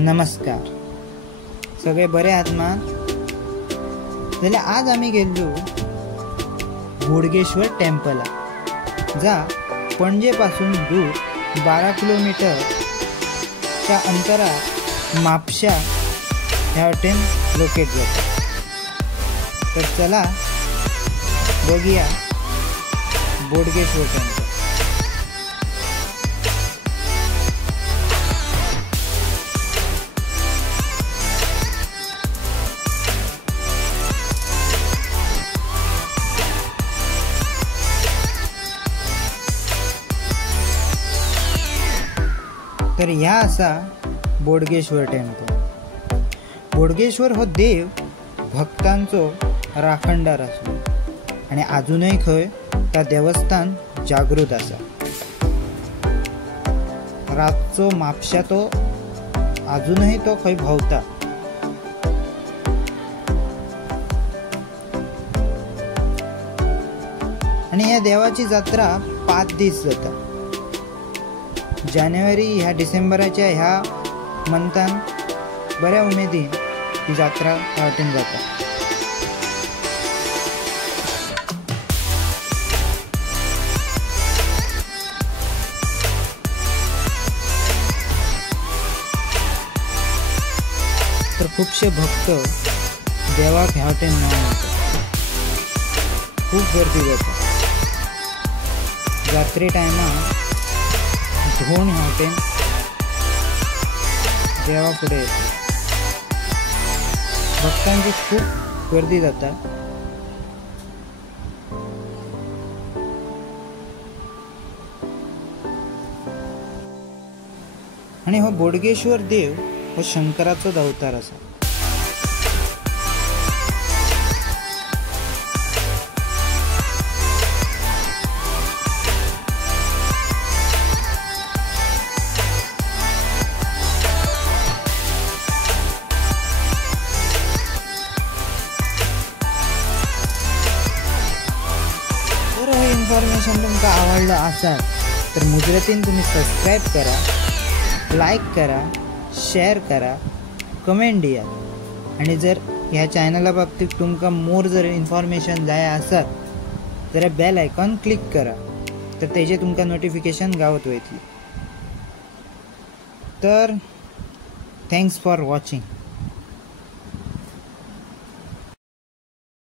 नमस्कार, सगळे बरे आहात मात? जाल्यार आज आमी गेल्लो बोडगेश्वर टेम्पला, जा पणजे पासून दूर 12 किलोमीटरच्या अंतरार म्हापशा ह्या वाटेन लोकेट जाता। तर चला बघूया बोडगेश्वर टेम्पल। तर ह्या असा बोडगेश्वर टेम्पल। बोडगेश्वर हो देव भक्तांचो राखणदार आसलो आणि अजूनही खंय त्या देवस्थान जागृत आसा। रातचो म्हापशा तो अजूनही तो खंय भोंवता। आणि ह्या देवाची जात्रा 5 दीस जाता। जानेवारी ह्या डिसेंबराच्या ह्या मंथान बऱ्या उमेदीन ही जात्रा वाटेन जाता। तर खूपशे भक्त देवाक ह्या वाटेन नाव म्हणतात। खूप गर्दी जाता। जात्रे टायमार धोण ह्या वाटेन देवा फुडें येता। भक्तांची खूप गर्दी जाता। आणि हो बोडगेश्वर देव हो शंकराचो अवतार आसा। इन्फॉर्मेशन तुमका आवडलं असाल तर मुजरतीन तुम्ही सबस्क्राईब करा, लाईक करा, शेअर करा, कमेंट दिया। आणि जर ह्या चॅनला बाबतीत तुमका मोर जर इन्फॉर्मेशन जाय असाल तर बेल आयकॉन क्लिक करा, तर तेजे तुमका नोटिफिकेशन गावत वयतली। तर थँक्स फॉर वॉचिंग।